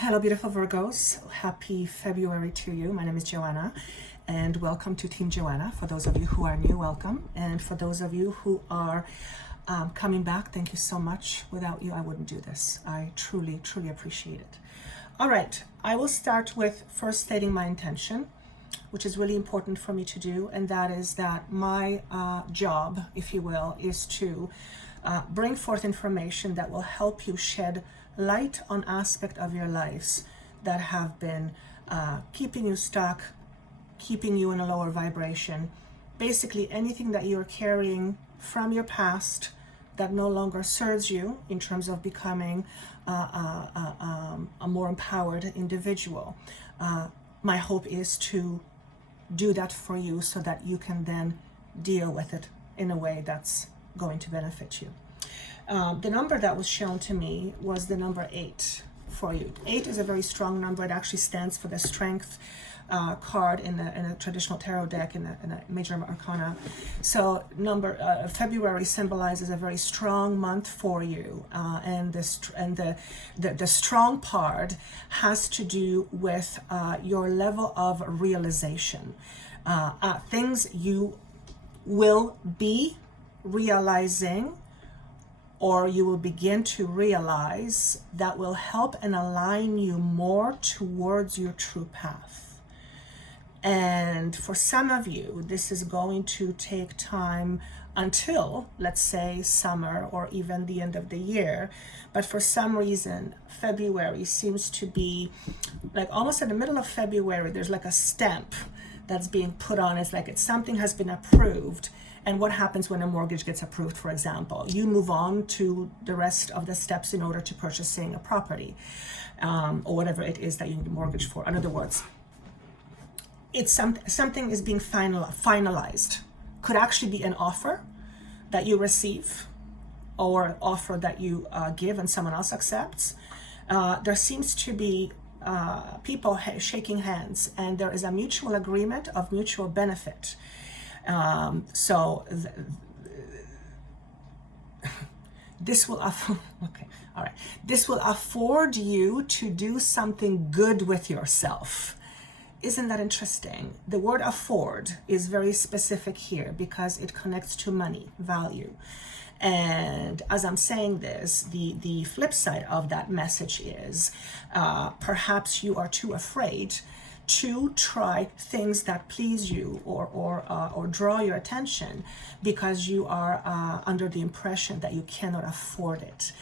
Hello, beautiful Virgos. Happy February to you. My name is Joanna, and welcome to Team Joanna. For those of you who are new, welcome. And for those of you who are coming back, thank you so much. Without you, I wouldn't do this. I truly, truly appreciate it. All right, I will start with first stating my intention, which is really important for me to do, and that is that my job, if you will, is to bring forth information that will help you shed light on aspect of your lives that have been keeping you stuck, keeping you in a lower vibration. Basically anything that you're carrying from your past that no longer serves you in terms of becoming a more empowered individual. My hope is to do that for you so that you can then deal with it in a way that's going to benefit you. The number that was shown to me was the number 8 for you. 8 is a very strong number. It actually stands for the strength card in a traditional tarot deck in a major arcana. So February symbolizes a very strong month for you, and the strong part has to do with your level of realization, things you will be realizing or you will begin to realize that will help and align you more towards your true path. And for some of you, this is going to take time until, let's say, summer or even the end of the year. But for some reason, February seems to be like almost in the middle of February, there's like a stamp that's being put on. It's like something has been approved. And what happens when a mortgage gets approved, for example? You move on to the rest of the steps in order to purchasing a property, or whatever it is that you need a mortgage for. In other words, it's something is being finalized. Could actually be an offer that you receive or offer that you give and someone else accepts. There seems to be people shaking hands, and there is a mutual agreement of mutual benefit. This will This will afford you to do something good with yourself. Isn't that interesting? The word afford is very specific here because it connects to money, value. And as I'm saying this, the flip side of that message is perhaps you are too afraid to try things that please you or draw your attention because you are under the impression that you cannot afford it.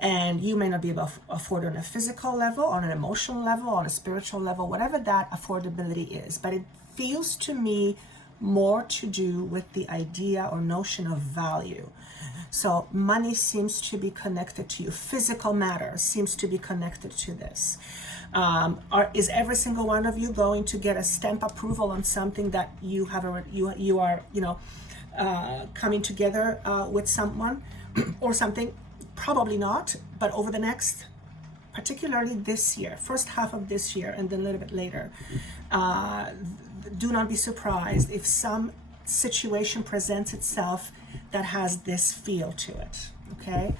And you may not be able to afford it on a physical level, on an emotional level, on a spiritual level, whatever that affordability is. But it feels to me more to do with the idea or notion of value. So money seems to be connected to you. Physical matter seems to be connected to this. Is every single one of you going to get a stamp approval on something that you have you are coming together with someone or something? Probably not, but over the next, particularly this year, first half of this year and then a little bit later, do not be surprised if some situation presents itself that has this feel to it, okay?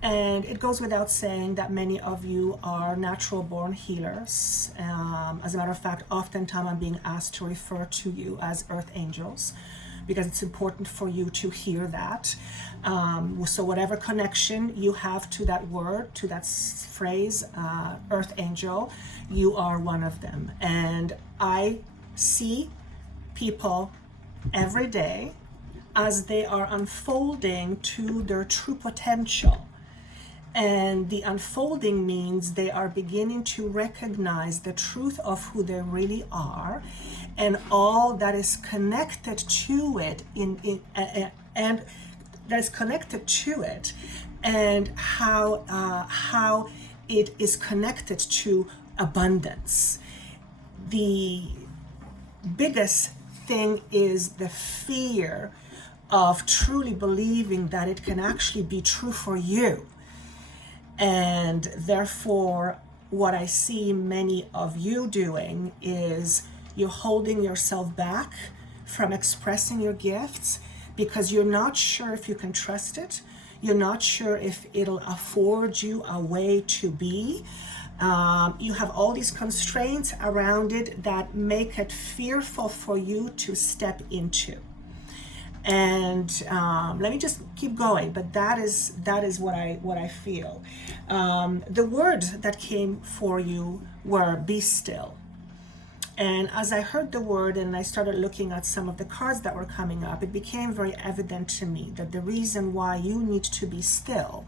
And it goes without saying that many of you are natural born healers. As a matter of fact, oftentimes I'm being asked to refer to you as earth angels because it's important for you to hear that. So whatever connection you have to that word, to that phrase, earth angel, you are one of them. And I see people every day as they are unfolding to their true potential. And the unfolding means they are beginning to recognize the truth of who they really are and all that is connected to it and that is connected to it, and how it is connected to abundance. The biggest thing is the fear of truly believing that it can actually be true for you. And therefore, what I see many of you doing is you're holding yourself back from expressing your gifts because you're not sure if you can trust it. You're not sure if it'll afford you a way to be. You have all these constraints around it that make it fearful for you to step into. And let me just keep going, but that is what I feel. The word that came for you were be still. And as I heard the word and I started looking at some of the cards that were coming up, it became very evident to me that the reason why you need to be still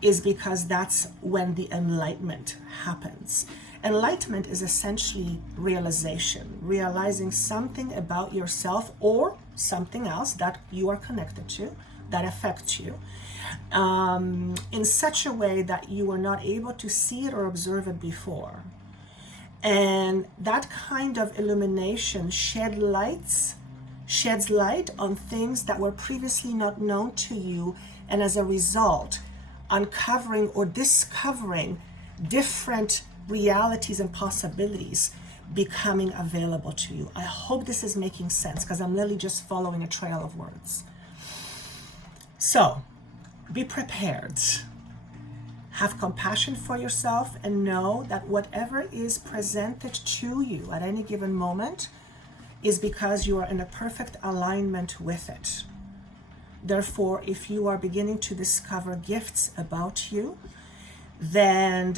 is because that's when the enlightenment happens. Enlightenment is essentially realization, realizing something about yourself or something else that you are connected to, that affects you, in such a way that you were not able to see it or observe it before. And that kind of illumination sheds light on things that were previously not known to you, and as a result, uncovering or discovering different realities and possibilities becoming available to you. I hope this is making sense, because I'm literally just following a trail of words. So, be prepared. Have compassion for yourself and know that whatever is presented to you at any given moment is because you are in a perfect alignment with it. Therefore, if you are beginning to discover gifts about you, then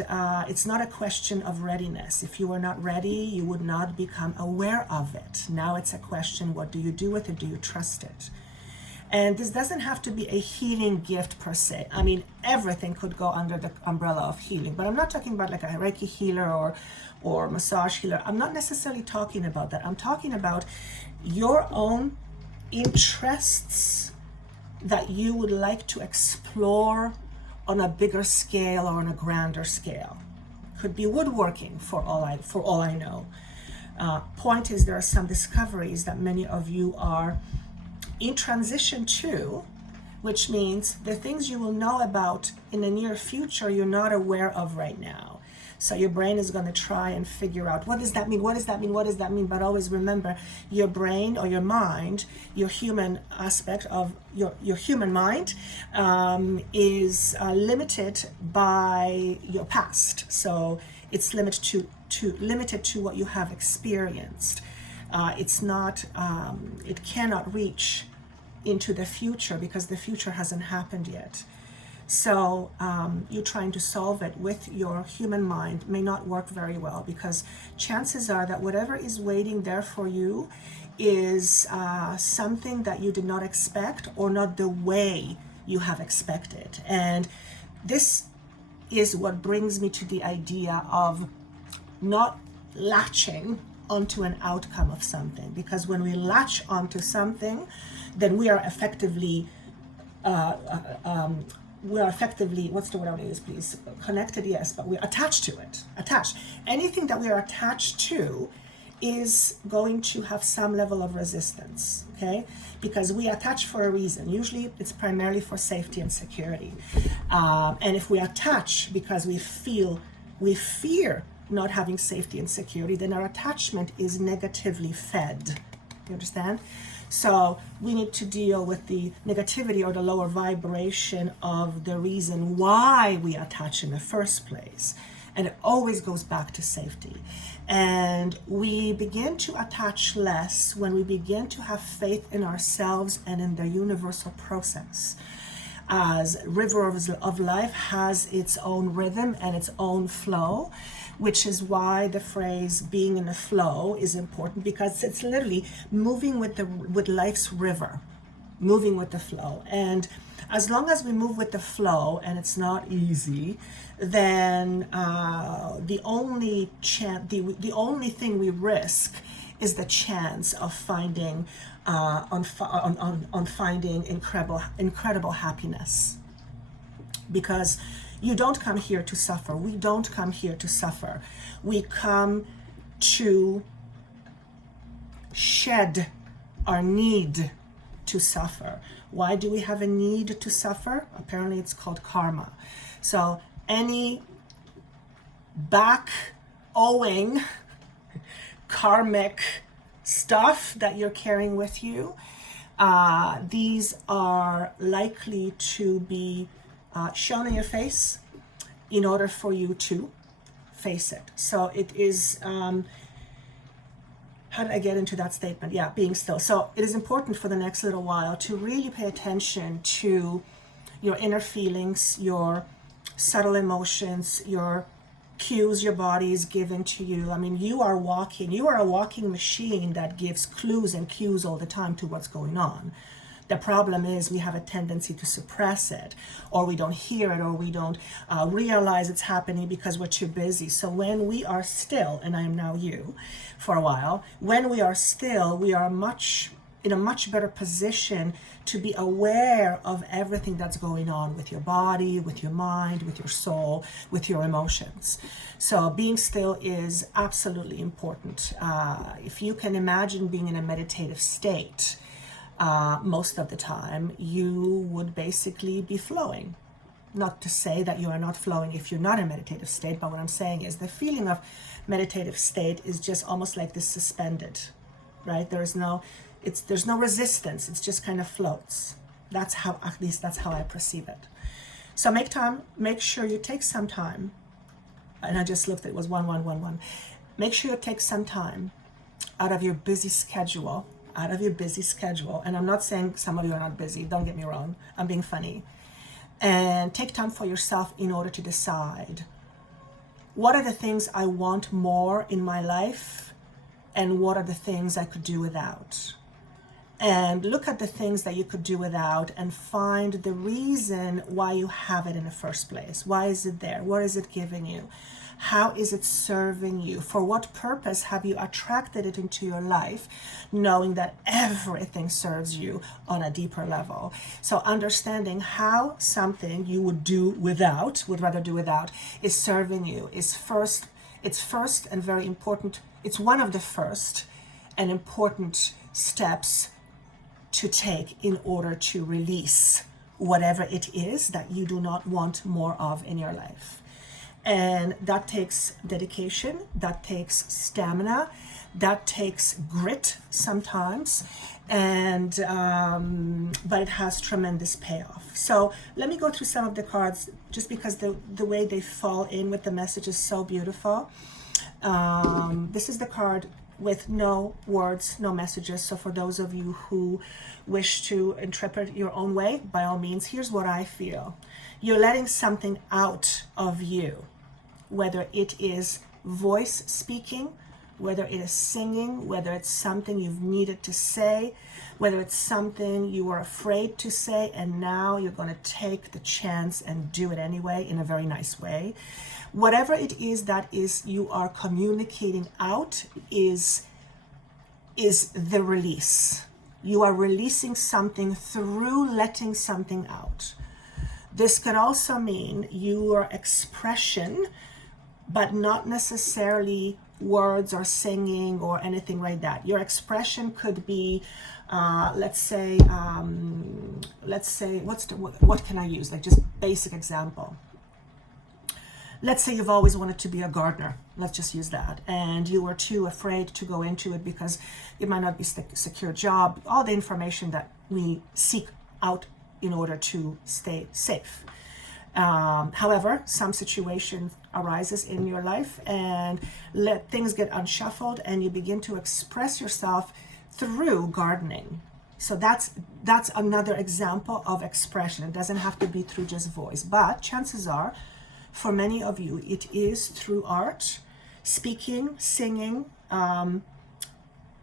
it's not a question of readiness. If you are not ready, you would not become aware of it. Now it's a question, what do you do with it? Do you trust it? And this doesn't have to be a healing gift per se. I mean, everything could go under the umbrella of healing, but I'm not talking about like a Reiki healer or massage healer. I'm not necessarily talking about that. I'm talking about your own interests that you would like to explore on a bigger scale or on a grander scale. Could be woodworking for all I know. Point is, there are some discoveries that many of you are in transition to, which means the things you will know about in the near future you're not aware of right now. So your brain is going to try and figure out, what does that mean? What does that mean? What does that mean? But always remember, your brain or your mind, your human aspect of your human mind is limited by your past. So it's limited to what you have experienced. It's not, it cannot reach into the future because the future hasn't happened yet. So you trying to solve it with your human mind may not work very well, because chances are that whatever is waiting there for you is something that you did not expect, or not the way you have expected. And this is what brings me to the idea of not latching onto an outcome of something, because when we latch onto something, then we are effectively what's the word I want to use, please? Connected, yes, but we're attached to it. Attached. Anything that we are attached to is going to have some level of resistance, okay? Because we attach for a reason. Usually it's primarily for safety and security. And if we attach because we fear not having safety and security, then our attachment is negatively fed. You understand? So we need to deal with the negativity or the lower vibration of the reason why we attach in the first place. And it always goes back to safety. And we begin to attach less when we begin to have faith in ourselves and in the universal process. As river of life has its own rhythm and its own flow, which is why the phrase being in a flow is important, because it's literally moving with life's river, moving with the flow. And as long as we move with the flow, and it's not easy, then the only thing we risk is the chance of finding finding incredible happiness. Because you don't come here to suffer. We don't come here to suffer. We come to shed our need to suffer. Why do we have a need to suffer? Apparently it's called karma. So any back owing karmic stuff that you're carrying with you, these are likely to be shown in your face in order for you to face it. So it is, how did I get into that statement? Yeah, being still. So it is important for the next little while to really pay attention to your inner feelings, your subtle emotions, your cues your body is giving to you. I mean, you are a walking machine that gives clues and cues all the time to what's going on. The problem is we have a tendency to suppress it, or we don't hear it, or we don't realize it's happening because we're too busy. So when we are still, and I am now you for a while, when we are still, we are in a much better position to be aware of everything that's going on with your body, with your mind, with your soul, with your emotions. So being still is absolutely important. If you can imagine being in a meditative state, most of the time, you would basically be flowing. Not to say that you are not flowing if you're not in a meditative state, but what I'm saying is the feeling of meditative state is just almost like this suspended, right? There's no resistance. It's just kind of floats. That's how, at least that's how I perceive it. So make sure you take some time. And I just looked, it was 1111. Make sure you take some time out of your busy schedule, and I'm not saying some of you are not busy, don't get me wrong, I'm being funny, and take time for yourself in order to decide, what are the things I want more in my life, and what are the things I could do without? And look at the things that you could do without and find the reason why you have it in the first place. Why is it there? What is it giving you? How is it serving you? For what purpose have you attracted it into your life, knowing that everything serves you on a deeper level? So understanding how something you would rather do without, is serving you it's first and very important. It's one of the first and important steps to take in order to release whatever it is that you do not want more of in your life. And that takes dedication, that takes stamina, that takes grit sometimes, and but it has tremendous payoff. So let me go through some of the cards, just because the way they fall in with the message is so beautiful. This is the card with no words, no messages. So for those of you who wish to interpret your own way, by all means, here's what I feel. You're letting something out of you, whether it is voice speaking, whether it is singing, whether it's something you've needed to say, whether it's something you were afraid to say, and now you're going to take the chance and do it anyway in a very nice way. Whatever it is that is you are communicating out is the release. You are releasing something through letting something out. This can also mean your expression, but not necessarily words or singing or anything like that. Your expression could be, let's say, what can I use? Like just basic example. Let's say you've always wanted to be a gardener. Let's just use that. And you were too afraid to go into it because it might not be a secure job. All the information that we seek out in order to stay safe. However, some situation arises in your life and let things get unshuffled and you begin to express yourself through gardening. So that's another example of expression. It doesn't have to be through just voice, but chances are for many of you it is through art, speaking, singing,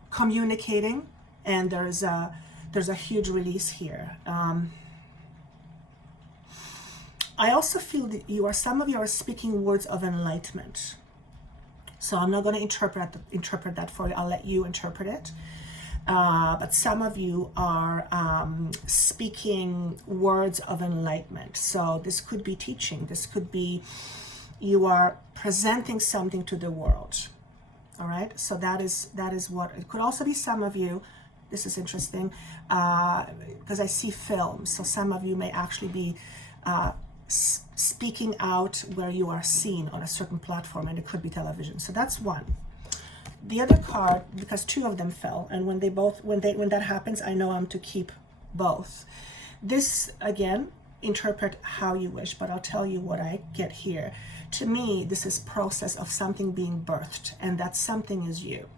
communicating, and there's a huge release here. I also feel that some of you are speaking words of enlightenment. So I'm not going to interpret that for you. I'll let you interpret it. But some of you are speaking words of enlightenment. So this could be teaching. This could be you are presenting something to the world. All right. So that is what it could also be. Some of you. This is interesting because I see films. So some of you may actually be speaking out where you are seen on a certain platform, and it could be television. So that's one. The other card, because two of them fell, and when that happens, I know I'm to keep both. This again, interpret how you wish, but I'll tell you what I get here. To me, this is process of something being birthed, and that something is you.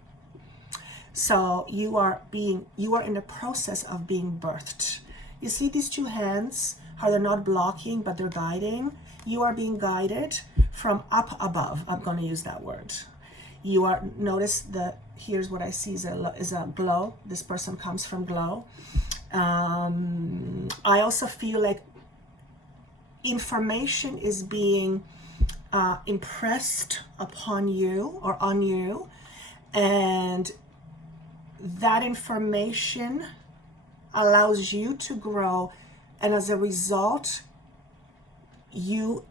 So you are in the process of being birthed. You see these two hands, how they're not blocking, but they're guiding? You are being guided from up above. I'm going to use that word. You are, notice here's what I see is a glow. This person comes from glow. I also feel like information is being impressed upon you or on you, and that information allows you to grow, and as a result you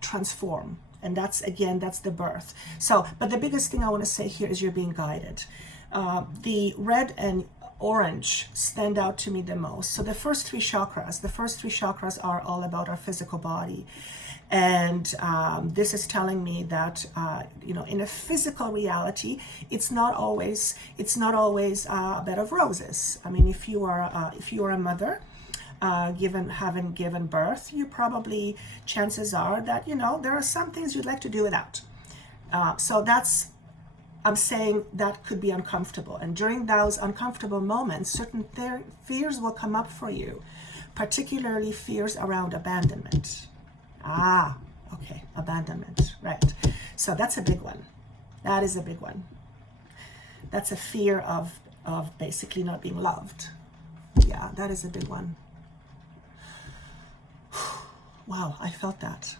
transform. And that's the birth. So, but the biggest thing I want to say here is you're being guided. The red and orange stand out to me the most. So the first three chakras are all about our physical body. And this is telling me that, in a physical reality, it's not always a bed of roses. I mean, if you are a mother, having given birth, you probably, chances are that, there are some things you'd like to do without. So I'm saying that could be uncomfortable. And during those uncomfortable moments, certain fears will come up for you, particularly fears around abandonment. Okay, abandonment, right. So that's a big one. That is a big one. That's a fear of basically not being loved. Yeah, that is a big one. Wow, I felt that.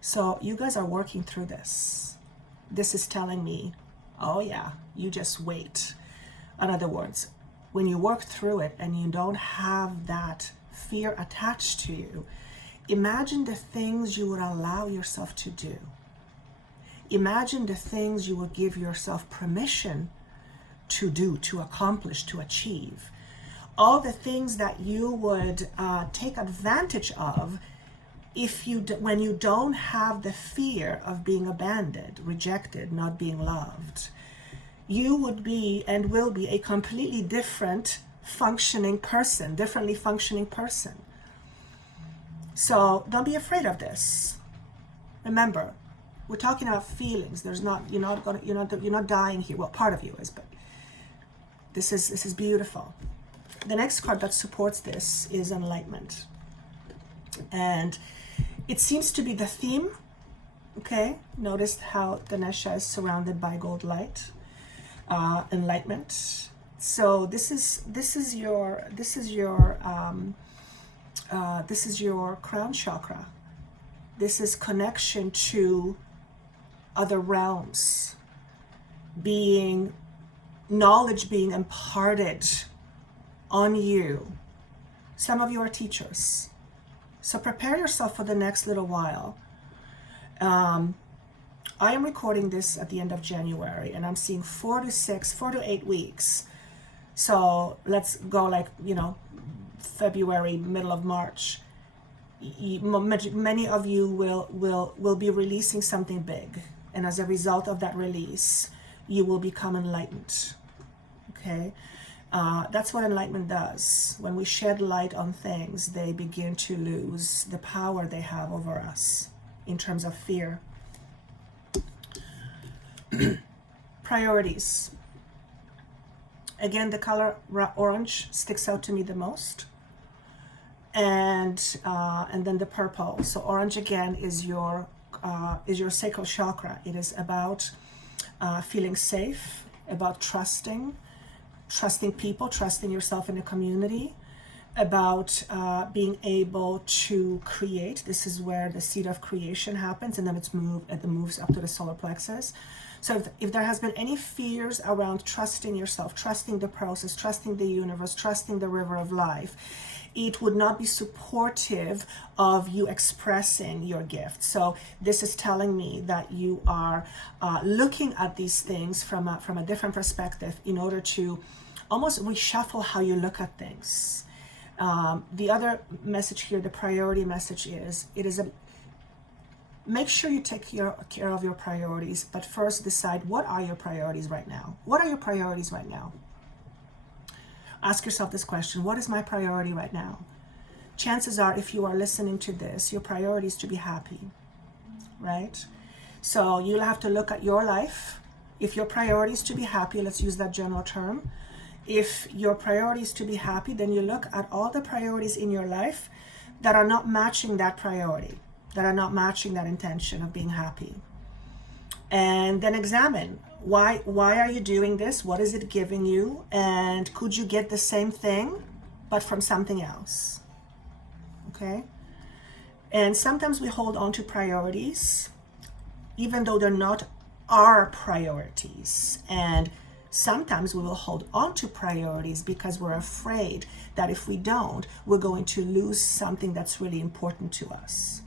So you guys are working through this. This is telling me, oh yeah, you just wait. In other words, when you work through it and you don't have that fear attached to you, imagine the things you would allow yourself to do. Imagine the things you would give yourself permission to do, to accomplish, to achieve. All the things that you would take advantage of when you don't have the fear of being abandoned, rejected, not being loved. You would be and will be a completely differently functioning person. So don't be afraid of this. Remember, we're talking about feelings. You're not dying here. Well, part of you is, but this is beautiful. The next card that supports this is Enlightenment. And it seems to be the theme. Okay, notice how Ganesha is surrounded by gold light. Enlightenment. So this is your crown chakra. This is connection to other realms, knowledge being imparted on you. Some of you are teachers, so prepare yourself for the next little while. I am recording this at the end of January, and I'm seeing 4 to 8 weeks. So let's go February, middle of March. Many of you will be releasing something big, and as a result of that release, you will become enlightened. Okay. That's what enlightenment does. When we shed light on things, they begin to lose the power they have over us in terms of fear. Priorities. Again, the color orange sticks out to me the most. And then the purple. So orange again is your sacral chakra. It is about feeling safe, about trusting people, trusting yourself in a community, about being able to create. This is where the seed of creation happens, and then it moves up to the solar plexus. So if there has been any fears around trusting yourself, trusting the process, trusting the universe, trusting the river of life, it would not be supportive of you expressing your gift. So this is telling me that you are looking at these things from a different perspective in order to almost reshuffle how you look at things. The other message here, the priority message is, make sure you take care of your priorities, but first decide, what are your priorities right now? What are your priorities right now? Ask yourself this question: what is my priority right now? chances are, if you are listening to this, your priority is to be happy, right? So you'll have to look at your life. If your priority is to be happy, let's use that general term. If your priority is to be happy, then you look at all the priorities in your life that are not matching that priority, that are not matching that intention of being happy. And then examine, why are you doing this? What is it giving you? And could you get the same thing, but from something else? Okay? And sometimes we hold on to priorities, even though they're not our priorities. And sometimes we will hold on to priorities because we're afraid that if we don't, we're going to lose something that's really important to us.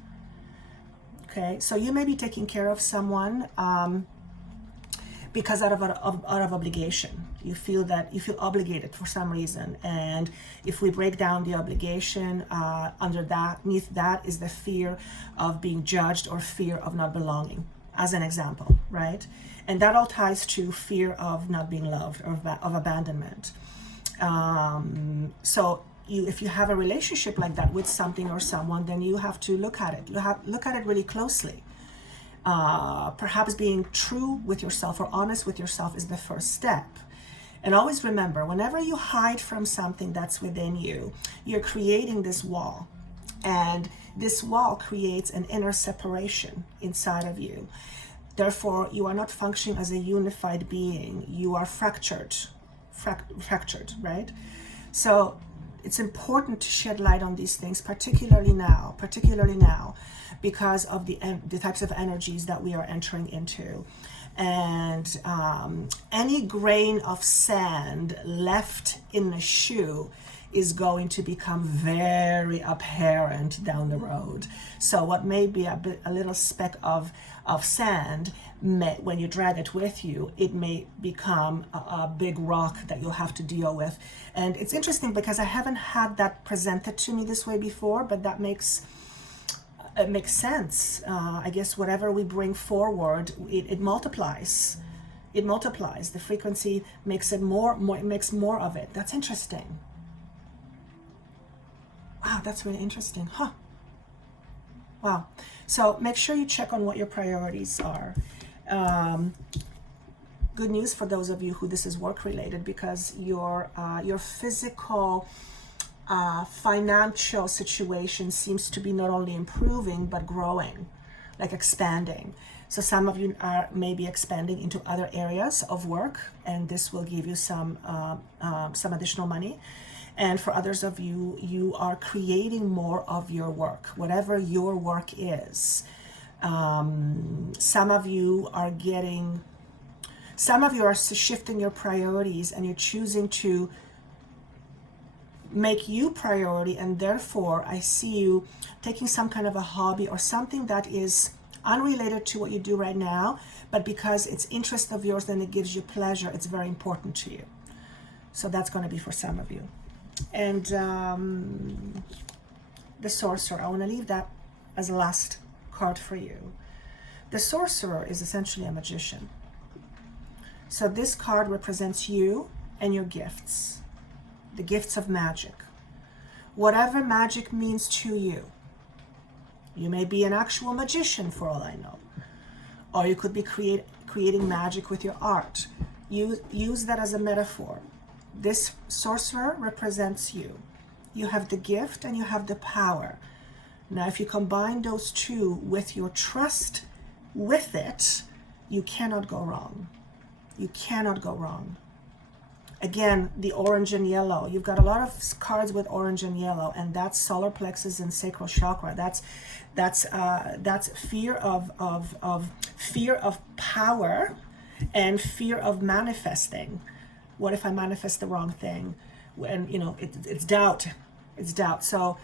Okay, so you may be taking care of someone because out of obligation. You feel obligated for some reason. And if we break down the obligation, underneath that is the fear of being judged or fear of not belonging, as an example, right? And that all ties to fear of not being loved or of abandonment. So if you have a relationship like that with something or someone, then you have to look at it. Look at it really closely. Perhaps being true with yourself or honest with yourself is the first step. And always remember, whenever you hide from something that's within you, you're creating this wall. And this wall creates an inner separation inside of you. Therefore, you are not functioning as a unified being. You are fractured, right? So it's important to shed light on these things, particularly now, because of the types of energies that we are entering into. And any grain of sand left in a shoe is going to become very apparent down the road. So what may be a little speck of sand, when you drag it with you, it may become a big rock that you'll have to deal with. And it's interesting because I haven't had that presented to me this way before, but that makes sense. I guess whatever we bring forward, it multiplies. It multiplies. The frequency makes it makes more of it. That's interesting. Wow, that's really interesting, huh? Wow. So make sure you check on what your priorities are. Good news for those of you who this is work related, because your physical financial situation seems to be not only improving but growing, like expanding. So some of you are maybe expanding into other areas of work, and this will give you some additional money. And for others of you, you are creating more of your work, whatever your work is. Some of you are shifting your priorities, and you're choosing to make you priority, and therefore I see you taking some kind of a hobby or something that is unrelated to what you do right now, but because it's interest of yours and it gives you pleasure, it's very important to you. So that's going to be for some of you. And the Sorcerer, I want to leave that as a last card for you. The Sorcerer is essentially a magician. So this card represents you and your gifts, the gifts of magic. Whatever magic means to you. You may be an actual magician for all I know. Or you could be creating magic with your art. Use that as a metaphor. This Sorcerer represents you. You have the gift and you have the power. Now, if you combine those two with your trust with it, you cannot go wrong. You cannot go wrong. Again, the orange and yellow. You've got a lot of cards with orange and yellow, and that's solar plexus and sacral chakra. That's fear of power and fear of manifesting. What if I manifest the wrong thing? And it's doubt. It's doubt. So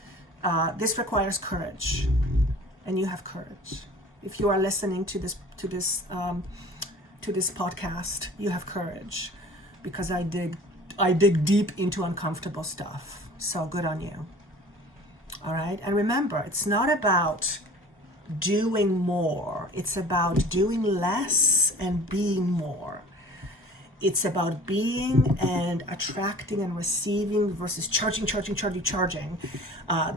this requires courage, and you have courage. If you are listening to this podcast, you have courage, because I dig deep into uncomfortable stuff. So good on you. All right. And remember, it's not about doing more. It's about doing less and being more. It's about being and attracting and receiving versus charging.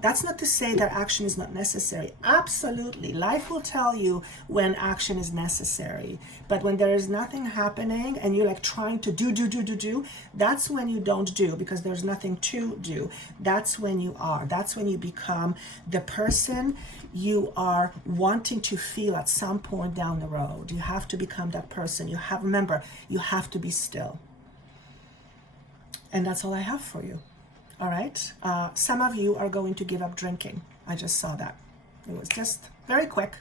That's not to say that action is not necessary. Absolutely. Life will tell you when action is necessary. But when there is nothing happening and you're like trying to do, that's when you don't do, because there's nothing to do. That's when you are. That's when you become the person you are wanting to feel at some point down the road. You have to become that person. Remember, you have to be still. And that's all I have for you. All right. Some of you are going to give up drinking. I just saw that. It was just very quick.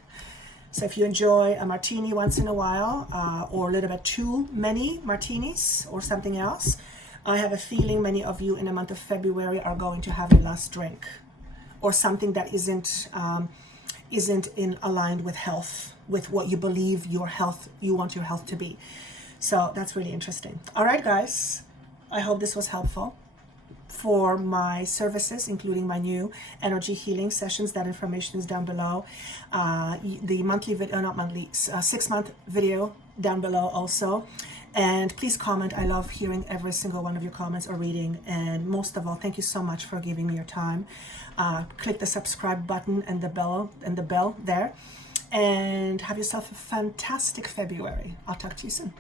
So if you enjoy a martini once in a while, or a little bit too many martinis or something else, I have a feeling many of you in the month of February are going to have a last drink, or something that isn't in aligned with health, with what you believe you want your health to be. So that's really interesting. All right, guys, I hope this was helpful. For my services, including my new energy healing sessions, that information is down below. The monthly video, not monthly, 6-month video down below also. And please comment. I love hearing every single one of your comments or reading. And most of all, thank you so much for giving me your time. Click the subscribe button and the bell there. And have yourself a fantastic February. I'll talk to you soon.